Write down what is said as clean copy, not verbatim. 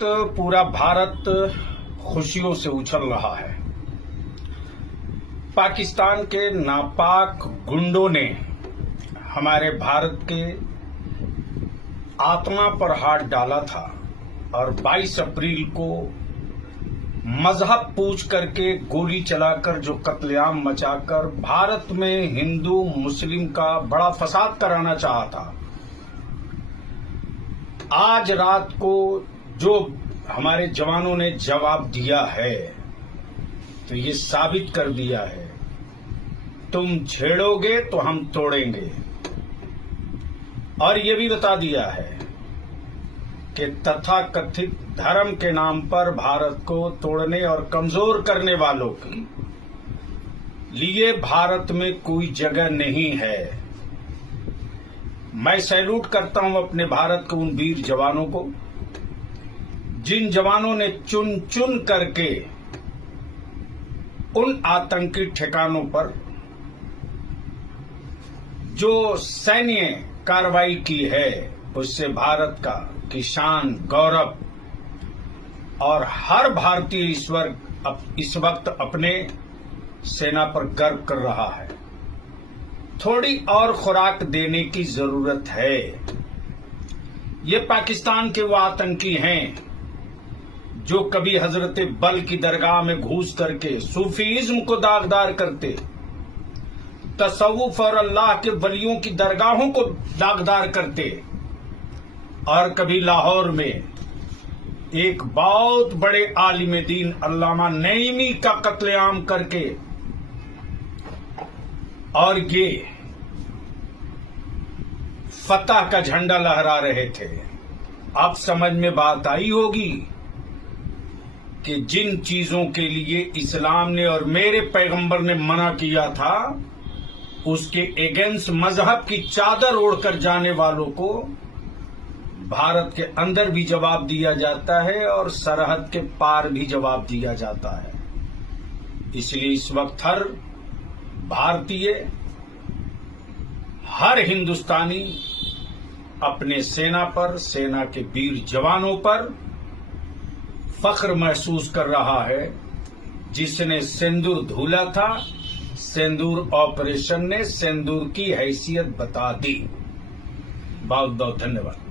पूरा भारत खुशियों से उछल रहा है। पाकिस्तान के नापाक गुंडों ने हमारे भारत के आत्मा पर हाथ डाला था और 22 अप्रैल को मजहब पूछ करके गोली चलाकर जो कत्लेआम मचाकर भारत में हिंदू मुस्लिम का बड़ा फसाद कराना चाहा था, आज रात को जो हमारे जवानों ने जवाब दिया है तो ये साबित कर दिया है, तुम छेड़ोगे तो हम तोड़ेंगे। और ये भी बता दिया है कि तथाकथित धर्म के नाम पर भारत को तोड़ने और कमजोर करने वालों के लिए भारत में कोई जगह नहीं है। मैं सैल्यूट करता हूं अपने भारत के उन वीर जवानों को, जिन जवानों ने चुन चुन करके उन आतंकी ठिकानों पर जो सैन्य कार्रवाई की है, उससे भारत की शान, गौरव और हर भारतीय इस वक्त अपने सेना पर गर्व कर रहा है। थोड़ी और खुराक देने की जरूरत है। ये पाकिस्तान के वो आतंकी हैं जो कभी हजरत बल की दरगाह में घुस करके सूफीज्म को दागदार करते, तसव्वुफ और अल्लाह के वलियों की दरगाहों को दागदार करते, और कभी लाहौर में एक बहुत बड़े आलिम दीन अल्लामा नईमी का कत्लेआम करके और ये फतह का झंडा लहरा रहे थे। अब समझ में बात आई होगी कि जिन चीजों के लिए इस्लाम ने और मेरे पैगंबर ने मना किया था, उसके अगेंस्ट मजहब की चादर ओढ़कर जाने वालों को भारत के अंदर भी जवाब दिया जाता है और सरहद के पार भी जवाब दिया जाता है। इसलिए इस वक्त हर भारतीय, हर हिंदुस्तानी अपने सेना पर, सेना के वीर जवानों पर फख्र महसूस कर रहा है, जिसने सिंदूर धुला था। सिंदूर ऑपरेशन ने सिंदूर की हैसियत बता दी। बहुत बहुत धन्यवाद।